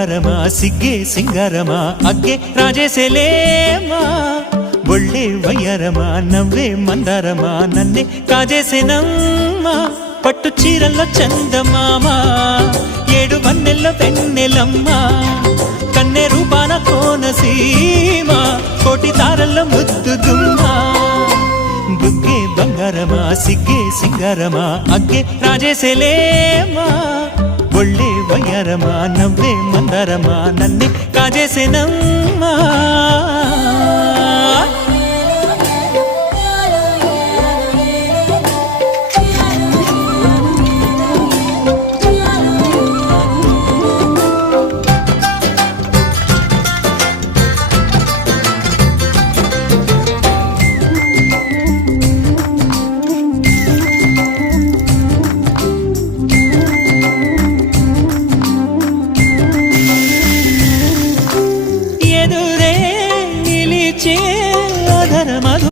బంగారమా సిగ్గే సింగారమా అగ్గే రాజేసేలేమా ఒళ్ళే వయ్యారమా నవ్వే మందారమా నన్నే కాజేసేనమ్మా పట్టు చీరల్లో చందమామా ఏడు వన్నెల్లో వెన్నెలమ్మా కన్నె రూపాన కోనసీమ కోటి తారల్లో ముద్దుదుమ్మా బుగ్గే బంగారమా సిగ్గే సింగారమా అగ్గే రాజేసేలేమా ఒళ్ళే వయ్యారమా నవ్వే మందారమా నన్నే కాజేసేనమ్మా